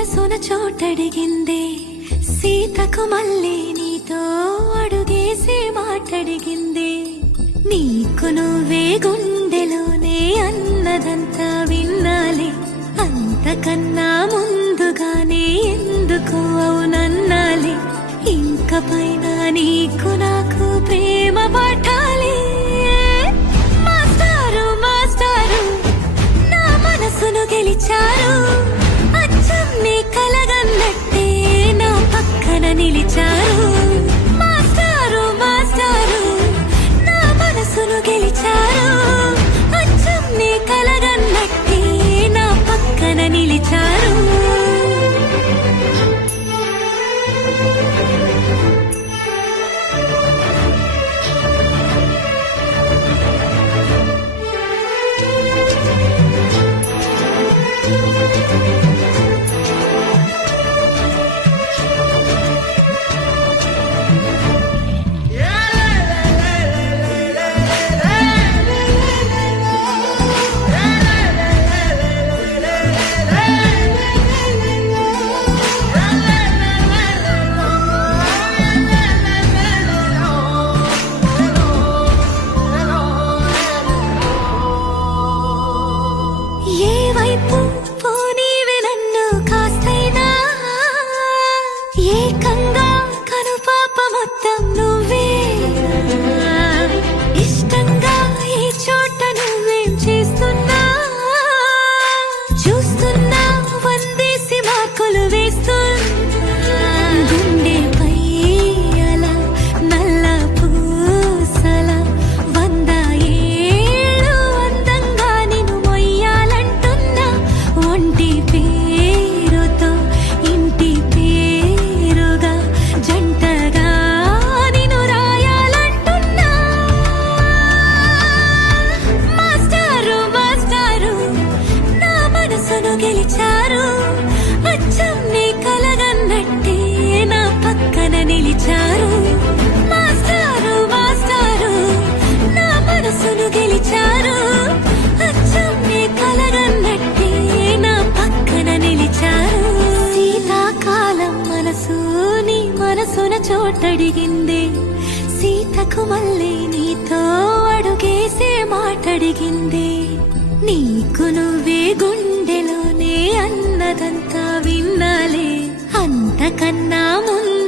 మనసున చోటడిగిందే సీతకు మళ్ళీ నీతో అడుగేసి మాటడిగిందే నీకు నువ్వే గుండెలోనే అన్నదంతా విన్నాలే అంతకన్నా ముందుగానే ఎందుకు అవునన్నాలే ఇంక పైన నీకు నాకు ప్రేమ పాఠాలే మాస్టారు మాస్టారు నా మనసును గెలిచారు అచ్చం నీ కలగన్నట్టే నా పక్కన నిలిచారు మాస్టారు మాస్టారు నా మనసును గెలిచారు అచ్చం నీ కలగన్నట్టే నా పక్కన నిలిచారు ఏకంగా కనుపాప మొత్తం నువ్వే ఇష్టంగా ఈ చోట నువ్వేం చేస్తున్నా చూస్తున్నా వందేసి మార్కులు వేస్తున్నా గుండెపై అలా నల్ల పూసల 100 ఏళ్ళు అందంగా నిన్ను మొయ్యాలంటున్నా ఒంటి పేరుతో ఇంటి పేరుగా జంటగా నిన్ను రాయాలంటున్నా మాస్టారు మాస్టారు నా మనసును గెలిచారు అచ్చం నీ కలగన్నట్టే నా పక్కన నిలిచారు మాస్టారు మాస్టారు నా మనసును గెలిచారు అచ్చం నీ కలగన్నట్టే నా పక్కన నిలిచారు శీతాకాలం మనసు నీ మనసున చోటడిగిందే సీతకు మళ్ళీ నీతో అడుగేసే మాటడిగిందే నీకు నువ్వే గుండెలోనే అన్నదంతా విన్నాలే అంతకన్నా ముందు